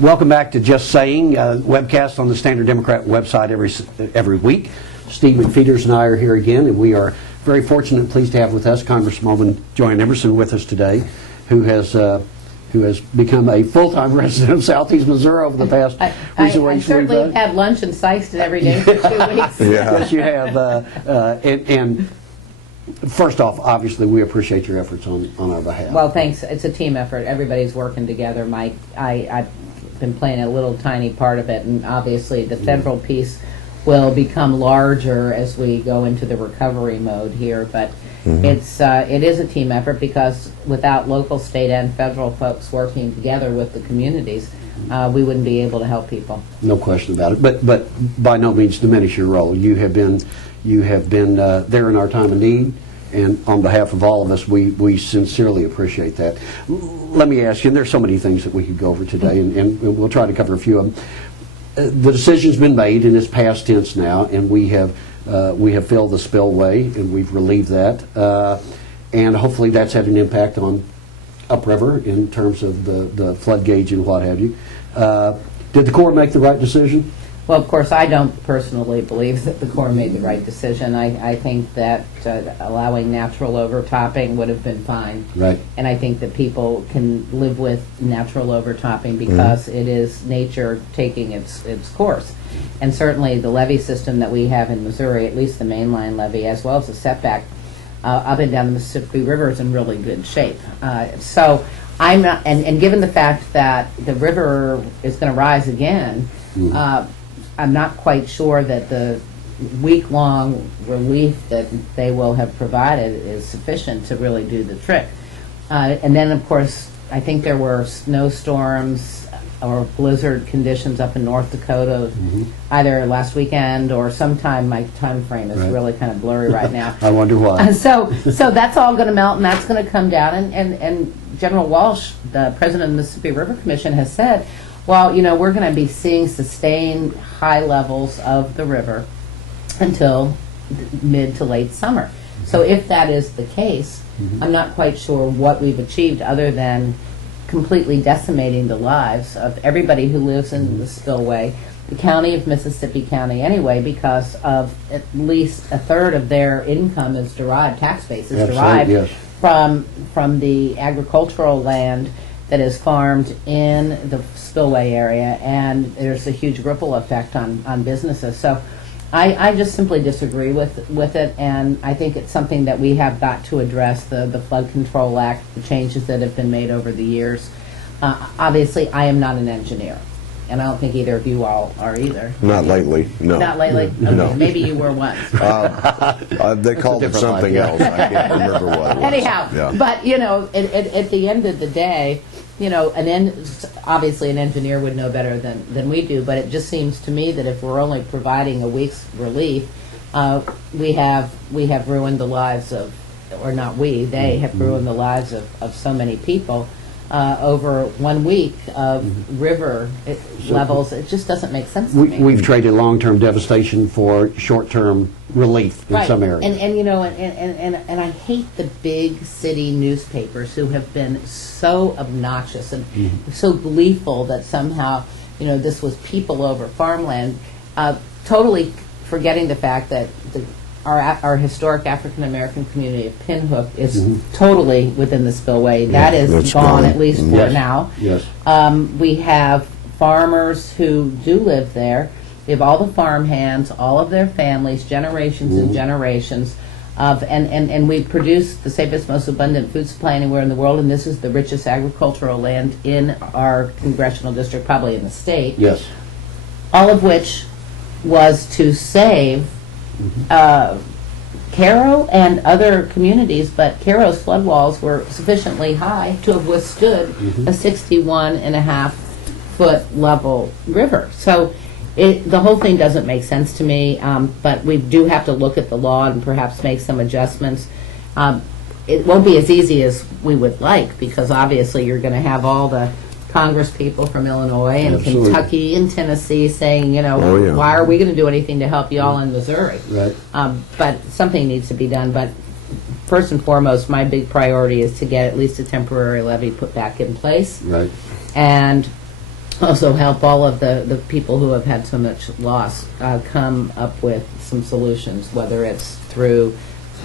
Welcome back to Just Saying, webcast on the Standard Democrat website every week. Steve McFeeters and I are here again, and we are very fortunate and pleased to have with us Congresswoman JoAnn Emerson with us today, who has become a full-time resident of Southeast Missouri over the past recent weeks. I certainly have had lunch and sliced it every day for 2 weeks. Yes, you have. And first off, obviously, we appreciate your efforts on our behalf. Well, thanks. It's a team effort. Everybody's working together, Mike. I've been playing a little tiny part of it, and obviously the federal piece will become larger as we go into the recovery mode here. But it is a team effort, because without local, state, and federal folks working together with the communities, we wouldn't be able to help people. No question about it. But by no means diminish your role. You have been there in our time of need, and on behalf of all of us, we sincerely appreciate that. Let me ask you, and there's so many things that we could go over today, and we'll try to cover a few of them. The decision's been made, and it's past tense now, and we have filled the spillway, and we've relieved that, and hopefully that's had an impact on upriver in terms of the flood gauge and what have you. Did the Corps make the right decision? Well, of course, I don't personally believe that the Corps made the right decision. I think that allowing natural overtopping would have been fine. Right. And I think that people can live with natural overtopping because it is nature taking its course. And certainly the levee system that we have in Missouri, at least the mainline levee, as well as the setback up and down the Mississippi River, is in really good shape. So I'm not, and given the fact that the river is going to rise again, I'm not quite sure that the week-long relief that they will have provided is sufficient to really do the trick. And then, of course, I think there were snowstorms or blizzard conditions up in North Dakota either last weekend or sometime. My time frame is really kind of blurry right now. I wonder why. So that's all going to melt, and that's going to come down. And General Walsh, the president of the Mississippi River Commission, has said, well, you know, we're going to be seeing sustained high levels of the river until mid to late summer. So if that is the case, I'm not quite sure what we've achieved other than completely decimating the lives of everybody who lives in the spillway, the county of Mississippi County anyway, because of at least a third of their income is derived, tax base is derived from the agricultural land that is farmed in the spillway area, and there's a huge ripple effect on businesses. So I just simply disagree with it, and I think it's something that we have got to address, the Flood Control Act, the changes that have been made over the years. Obviously, I am not an engineer, and I don't think either of you all are either. Not lately, no. Not lately? Okay, No. maybe you were once. They called it something else. I can't remember what it was. Anyhow, Yeah. but, you know, at the end of the day, you know, obviously an engineer would know better than we do, but it just seems to me that if we're only providing a week's relief, we have ruined the lives of, or not we, they have ruined the lives of so many people over 1 week of river levels. It just doesn't make sense to me. We've traded long-term devastation for short-term relief in some areas. And you know, and I hate the big city newspapers who have been so obnoxious and so gleeful that somehow, you know, this was people over farmland, totally forgetting the fact that our historic African American community of Pinhook is totally within the spillway. That is gone, at least for now. Yes. We have farmers who do live there. We have all the farm hands, all of their families, generations and generations of, and we produce the safest, most abundant food supply anywhere in the world, and this is the richest agricultural land in our congressional district, probably in the state. Yes. All of which was to save Cairo and other communities, but Cairo's flood walls were sufficiently high to have withstood a 61.5 foot level river. So the whole thing doesn't make sense to me, but we do have to look at the law and perhaps make some adjustments. It won't be as easy as we would like, because obviously you're going to have all the Congress people from Illinois and Kentucky and Tennessee saying, you know, why are we going to do anything to help you all in Missouri? Right. But something needs to be done. But first and foremost, my big priority is to get at least a temporary levee put back in place. Right. And also help all of the people who have had so much loss come up with some solutions, whether it's through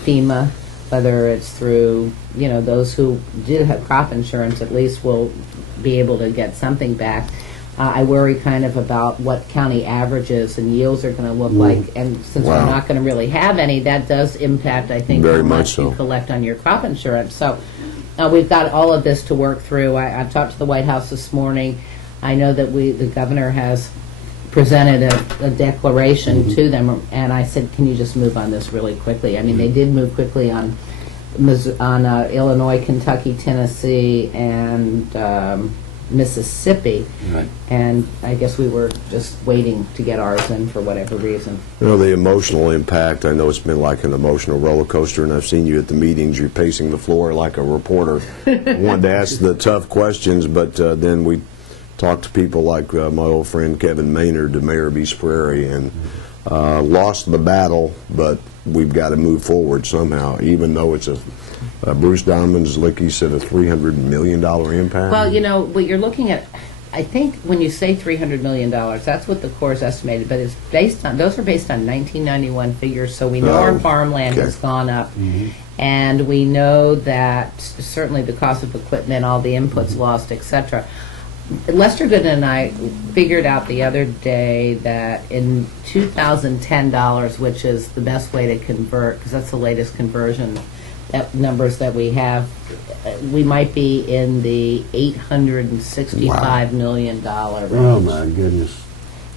FEMA, whether it's through, those who did have crop insurance at least will be able to get something back. I worry kind of about what county averages and yields are going to look like, and since Wow. we're not going to really have any, that does impact, I think, Very how much much so. you collect on your crop insurance. So we've got all of this to work through. I talked to the White House this morning. I know that the governor has presented a declaration to them, and I said, can you just move on this really quickly? I mean, they did move quickly on Illinois, Kentucky, Tennessee, and Mississippi, Right. and I guess we were just waiting to get ours in for whatever reason. The emotional impact, I know it's been like an emotional roller coaster, and I've seen you at the meetings, you're pacing the floor like a reporter. Wanted to ask the tough questions, but then we talked to people like my old friend Kevin Maynard, the mayor of East Prairie, and lost the battle, but we've got to move forward somehow, even though it's Bruce Diamond's, like he said, a $300 million impact. Well, what you're looking at, I think when you say $300 million, that's what the Corps estimated, but it's those are based on 1991 figures, so we know our farmland okay. has gone up, and we know that certainly the cost of equipment, all the inputs lost, etc. Lester Gooden and I figured out the other day that in 2010 dollars, which is the best way to convert, because that's the latest conversion numbers that we have, we might be in the $865 million range. Oh, my goodness.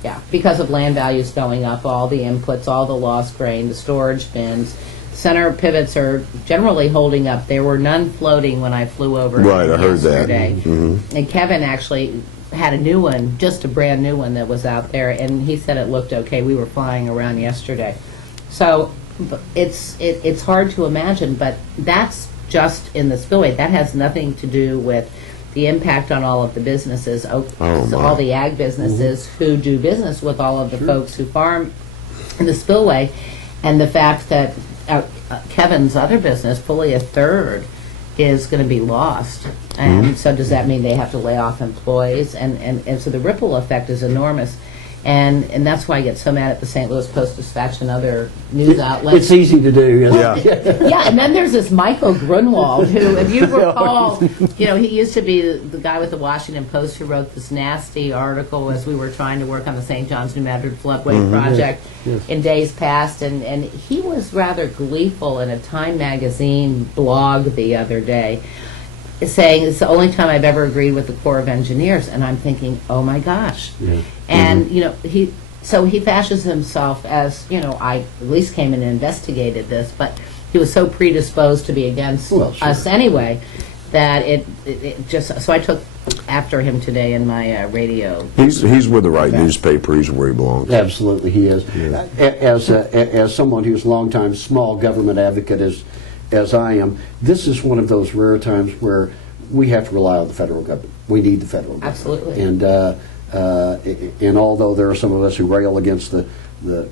Yeah, because of land values going up, all the inputs, all the lost grain, the storage bins. Center pivots are generally holding up. There were none floating when I flew over Right, I heard that. yesterday. And Kevin actually had a new one, just a brand new one that was out there, and he said it looked okay. We were flying around yesterday. So it's hard to imagine, but that's just in the spillway. That has nothing to do with the impact on all of the businesses, all the ag businesses who do business with all of the folks who farm in the spillway, and the fact that Kevin's other business, fully a third, is going to be lost. And so does that mean they have to lay off employees? And so the ripple effect is enormous. And that's why I get so mad at the St. Louis Post-Dispatch and other news outlets. It's easy to do, isn't it? Yeah. Yeah, and then there's this Michael Grunwald, who, if you recall, he used to be the guy with the Washington Post who wrote this nasty article as we were trying to work on the St. John's New Madrid floodway project in days past, and he was rather gleeful in a Time magazine blog the other day, saying it's the only time I've ever agreed with the Corps of Engineers, and I'm thinking, oh my gosh. Yeah. And he fashions himself as, I at least came in and investigated this, but he was so predisposed to be against us anyway that it just, so I took after him today in my radio. He's with the right newspaper. He's where he belongs. Absolutely, he is. As someone who's a longtime small government advocate as I am, this is one of those rare times where we have to rely on the federal government. We need the federal government. Absolutely. And although there are some of us who rail against the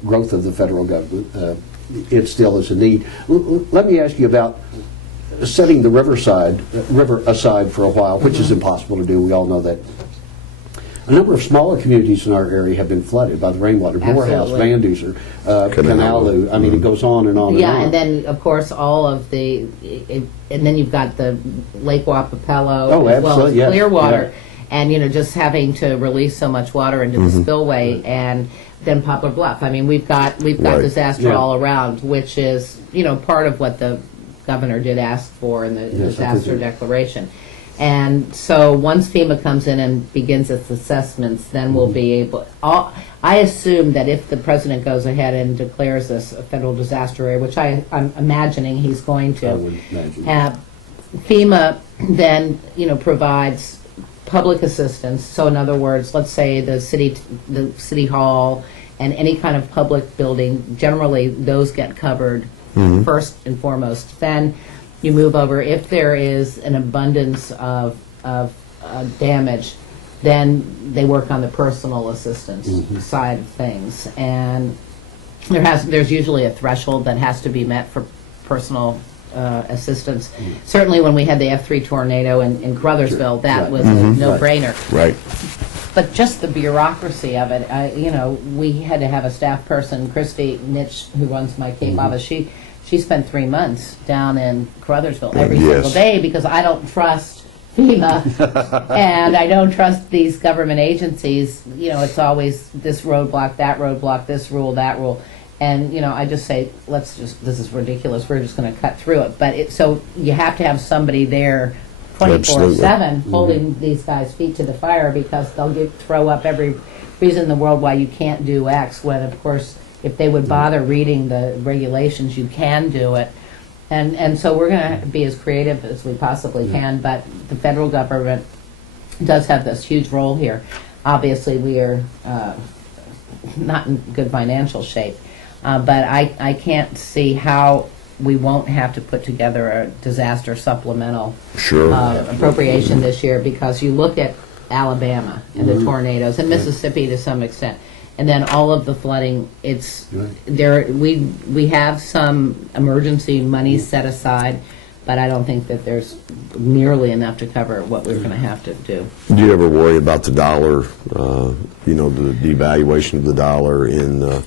growth of the federal government, it still is a need. Let me ask you about setting the river aside for a while, which is impossible to do. We all know that. A number of smaller communities in our area have been flooded by the rainwater. Morehouse, Van Duzer, Kanalu. I mean, it goes on and on and on. Yeah, and then, of course, all of and then you've got the Lake Wapapello as well as Clearwater. Yeah. And, just having to release so much water into the spillway, and then Poplar Bluff. I mean, we've got disaster all around, which is, part of what the governor did ask for in the disaster declaration. And so once FEMA comes in and begins its assessments, then we'll be able. I assume that if the president goes ahead and declares this a federal disaster area, which I'm imagining he's going to, I would imagine. FEMA then provides public assistance. So in other words, let's say the city hall and any kind of public building, generally those get covered first and foremost. Then you move over. If there is an abundance of damage, then they work on the personal assistance side of things. And there's usually a threshold that has to be met for personal assistance. Certainly when we had the F3 tornado in Crothersville, that was a no-brainer. Right. But just the bureaucracy of it, you know, we had to have a staff person, Christy Nitsch, who runs my Cape office. She spent 3 months down in Caruthersville every single day because I don't trust FEMA and I don't trust these government agencies. You know, it's always this roadblock, that roadblock, this rule, that rule. And, you know, I just say, this is ridiculous, we're just going to cut through it. But so you have to have somebody there 24/7 holding these guys' feet to the fire, because they'll throw up every reason in the world why you can't do X, when, of course, if they would bother reading the regulations, you can do it. And so we're going to be as creative as we possibly can, but the federal government does have this huge role here. Obviously, we are not in good financial shape, but I can't see how we won't have to put together a disaster supplemental appropriation this year, because you look at Alabama and the tornadoes, and Mississippi to some extent, and then all of the flooding. It's there. We have some emergency money set aside, but I don't think that there's nearly enough to cover what we're going to have to do. Do you ever worry about the dollar? You know, the devaluation of the dollar in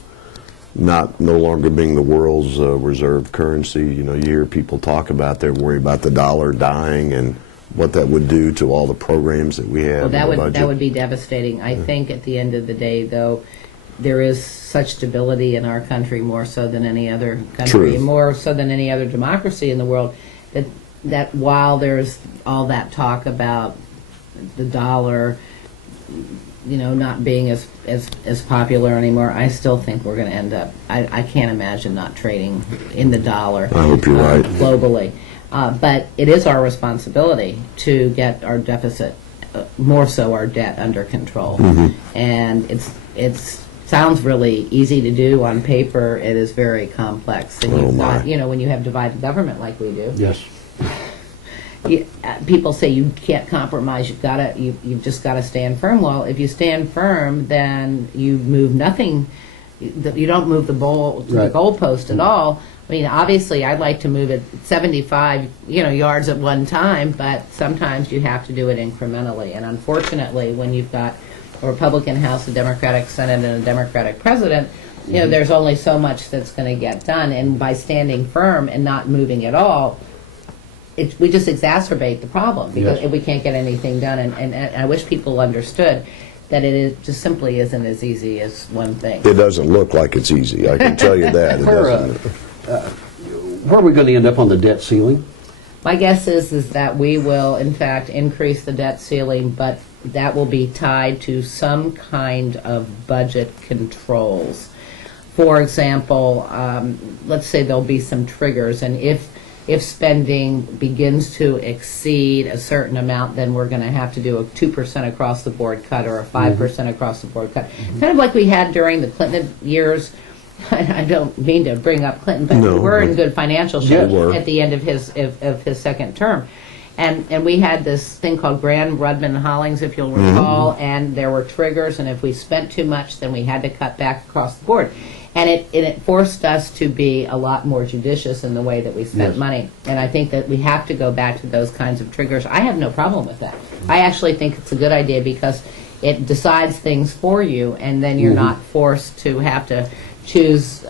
no longer being the world's reserve currency. You know, you hear people talk about they're worried about the dollar dying and what that would do to all the programs that we have. Well, that would be devastating. I think at the end of the day, though, there is such stability in our country, more so than any other country, and more so than any other democracy in the world, that while there's all that talk about the dollar, you know, not being as popular anymore, I still think we're going to end up, I can't imagine not trading in the dollar. I hope you're right. Globally. But it is our responsibility to get our deficit, more so our debt, under control. And it sounds really easy to do on paper. It is very complex. And you've got, you know, when you have divided government like we do. Yes. People say you can't compromise. You've just got to stand firm. Well, if you stand firm, then you move nothing. You don't move the ball to the goalpost at all. I mean, obviously, I'd like to move it 75, yards at one time, but sometimes you have to do it incrementally. And unfortunately, when you've got a Republican House, a Democratic Senate, and a Democratic President, there's only so much that's going to get done. And by standing firm and not moving at all, we just exacerbate the problem, because we can't get anything done. And I wish people understood that just simply isn't as easy as one thing. It doesn't look like it's easy. I can tell you that. Where are we going to end up on the debt ceiling? My guess is that we will, in fact, increase the debt ceiling, but that will be tied to some kind of budget controls. For example, let's say there'll be some triggers, and if spending begins to exceed a certain amount, then we're going to have to do a 2% across the board cut, or a 5% across the board cut. Kind of like we had during the Clinton years. I don't mean to bring up Clinton, but we were in good financial shape at the end of his second term. And we had this thing called Grand Rudman-Hollings, if you'll recall, and there were triggers, and if we spent too much, then we had to cut back across the board. And it forced us to be a lot more judicious in the way that we spent money. And I think that we have to go back to those kinds of triggers. I have no problem with that. I actually think it's a good idea, because it decides things for you, and then you're not forced to have to choose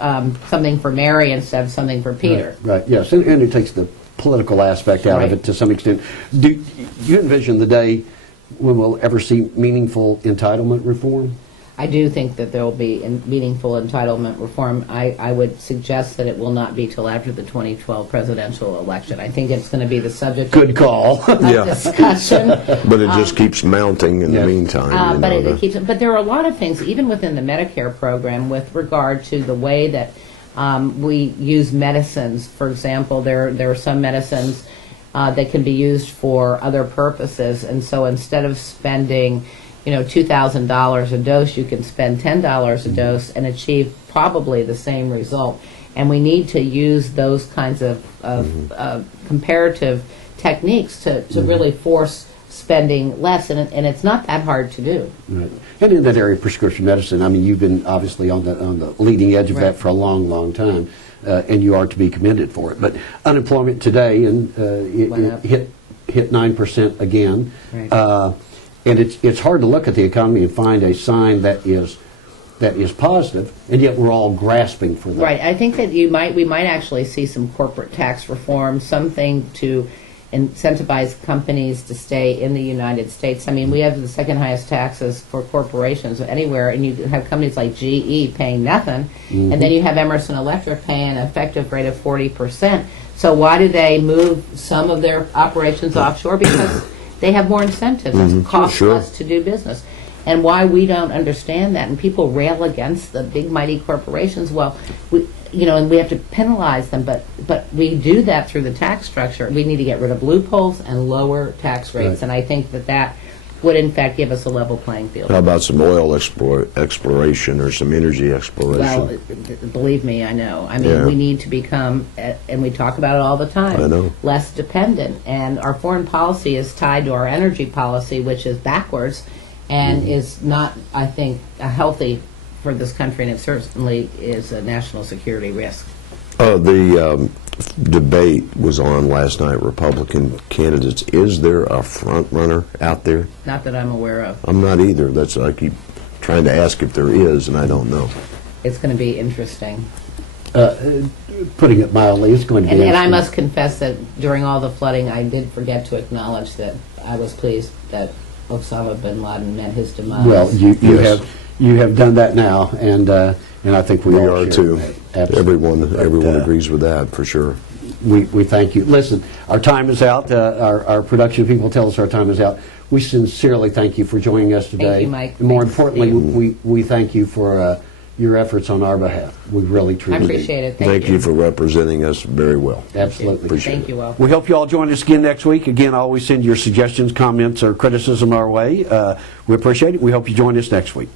something for Mary instead of something for Peter. Right. Yes, and it takes the political aspect out of it to some extent. Do you envision the day when we'll ever see meaningful entitlement reform? I do think that there will be meaningful entitlement reform. I would suggest that it will not be till after the 2012 presidential election. I think it's going to be the subject Good call. of discussion. But it just keeps mounting in the meantime. But there are a lot of things, even within the Medicare program, with regard to the way that we use medicines. For example, there are some medicines that can be used for other purposes, and so instead of spending $2,000 a dose, you can spend $10 a dose and achieve probably the same result. And we need to use those kinds of comparative techniques to really force spending less, and it's not that hard to do. Right. And in that area of prescription medicine, I mean, you've been obviously on the leading edge of that for a long, long time, and you are to be commended for it. But unemployment today, and it hit 9% again. Right. And it's hard to look at the economy and find a sign that is positive, and yet we're all grasping for that. Right. I think that we might actually see some corporate tax reform, something to incentivize companies to stay in the United States. I mean, we have the second highest taxes for corporations anywhere, and you have companies like GE paying nothing, and then you have Emerson Electric paying an effective rate of 40%. So why do they move some of their operations offshore? Because they have more incentives. It costs Sure. less to do business. And why we don't understand that, and people rail against the big mighty corporations. Well, and we have to penalize them, but we do that through the tax structure. We need to get rid of loopholes and lower tax rates, Right. and I think that would in fact give us a level playing field. How about some oil exploration or some energy exploration? Well, believe me, I know. I mean, Yeah. we need to become, and we talk about it all the time, I know. less dependent. And our foreign policy is tied to our energy policy, which is backwards and is not, I think, healthy for this country, and it certainly is a national security risk. The debate was on last night, Republican candidates. Is there a front runner out there? Not that I'm aware of. I'm not either. That's I keep trying to ask if there is, and I don't know. It's going to be interesting. Putting it mildly, it's going to be And I interesting. must confess that during all the flooding, I did forget to acknowledge that I was pleased that Osama bin Laden met his demise. Well, you Yes. have done that now, and I think we We all are share too. that. Everyone But, agrees with that for sure. We thank you. Listen, our time is out. Our production people tell us our time is out. We sincerely thank you for joining us today. you, Mike. And more Thanks, importantly, Steve. we thank you for your efforts on our behalf. We really, I truly do. appreciate it. Thank you for representing us very well. Absolutely. Appreciate Thank you all. We hope you all join us again next week. Again, always send your suggestions, comments, or criticism our way. We appreciate it. We hope you join us next week.